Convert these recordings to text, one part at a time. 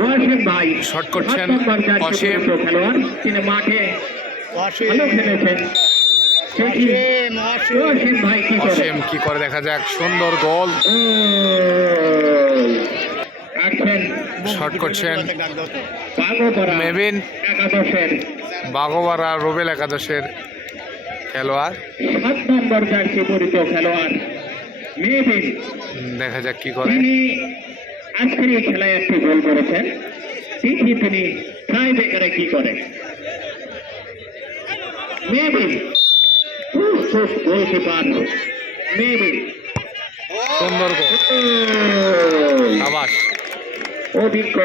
ওয়াসিম ভাই শট করছেন অসীম। খেলোয়াড় তিনি মাঠে ভালো খেলেছেন। ওয়াসিম ভাই অসীম কি করে দেখা যাক, সুন্দর গোল। শট করছেন মেবিন, বাগোয়ারা রুবেল একাদশের খেলোয়াড়। 7 নম্বর জার্সি পরিচিত খেলোয়াড় মেবিন, দেখা যাক কি করে। তিনি আজকের এই খেলায় একটি গোল করেছেন। তিনি টাই ব্রেকারে কি করে মেবিন, গোলকিপার মেবিন, সুন্দর গোল, আবাস। অভিজ্ঞ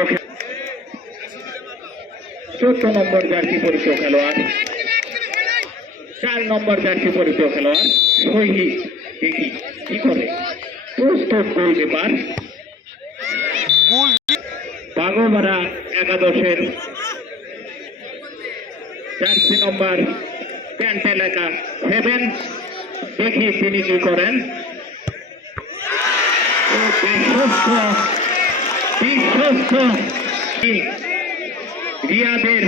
14 নম্বর জার্সি পরিচিত খেলোয়াড়, 4 নম্বর জার্সি পরিচিত খেলোয়াড় শহীদ, দেখি কি করে। প্রস্তুত গোলকিপার বাগোমারা একাদশের জার্সি নম্বর প্যান্ট এলাকা 7, দেখি তিনি কি করেন। বিশ্বস্ত রিয়াদের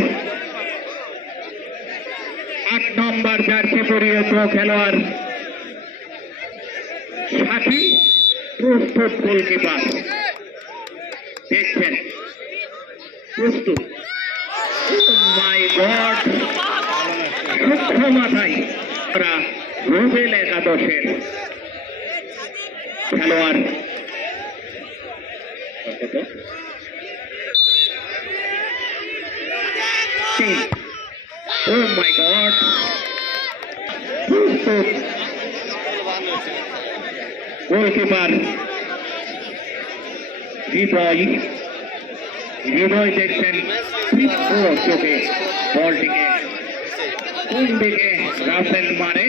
8 নম্বর জার্সি পরিহিত খেলোয়াড় সাথী, প্রস্তুত গোলকিপার দেখছেন, প্রস্তুত। মাই গড, সূক্ষ্ম মাথায় রুবেল একাদশের খেলোয়াড়। ও মাই গড, প্রস্তুত গোলকিপার হৃদয় দেখছেন চোখে বলটিকে কোন দিকে রাফেল মারে,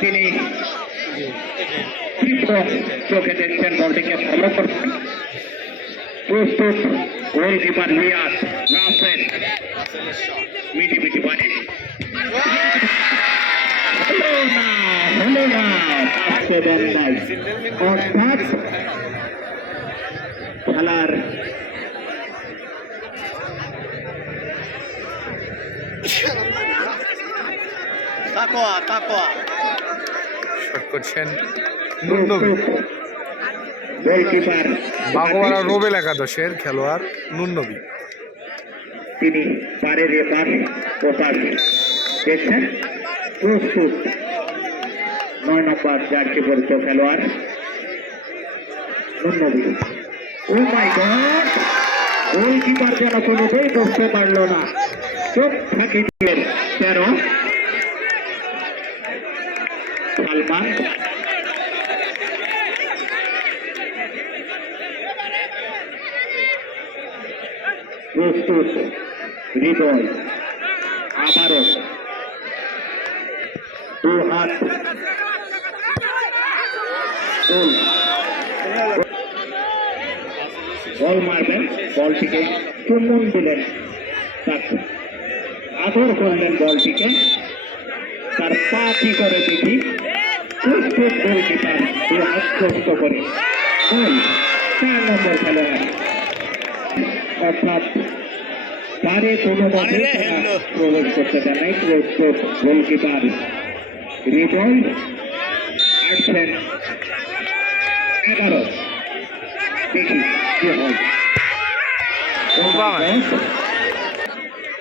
তিনি তীব্র চোখে দেখছেন, বলটিকে ফলো করছেন। প্রস্তুত গোলকিপার রিয়াদ রাফেল, মিটি মিটি বানে, হলো না আসতে দেন নাই। অর্থাৎ খেলার শট করছেন গোলকিপার বাগোয়ারা রুবেল একাদশের খেলোয়াড় নুননবী, তিনি পারের এপার ওপার দেখছেন। প্রস্তুত 9 নম্বর জার্সি পরিচিত খেলোয়াড় নুননবী। ও মাই গড, গোলকিপার যেন কোনোটাই বুঝতে পারল না। চোখ ফাঁকি দিয়ে 13 সালমান, প্রস্তুত হৃদয়, আবারও 2 হাত বল মারবেন, বলটিকে চুম্বন দিলেন, তার আদর করলেন বলটিকে, তার পা কি করে দেখি। প্রস্তুত গোলকিপার 2 হাত প্রস্ত করে গোল। 4 নম্বর খেলোয়াড়, অর্থাৎ পারে কোনো মতে প্রবেশ করতে দেয় নাই। প্রস্তুত গোলকিপার হৃদয় আসছেন 11, দেখি কি হয়।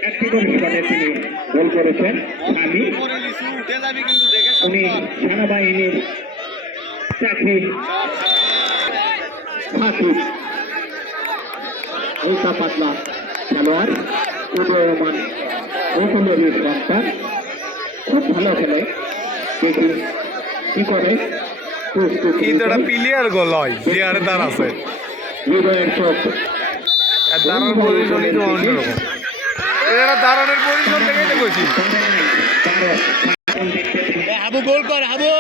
একটি পরিষদে তিনি গোল করেছেন। আমি উনি সেনাবাহিনীর চাকরি সাথী, উল্টা পাতলা খেলোয়াড় উদয়মান রকমের সন্তান, খুব ভালো খেলে, দেখি কি করে। প্রস্তুত প্লেয়ার গোল হয়, প্লেয়ারের দ্বার আছে, হৃদয়ের চোখ, দাঁড়ানোর পজিশনই তো অন্যরকম। এরা দাঁড়ানোর পজিশন থেকেই তো বলছি। হাবু গোল কর, হাবু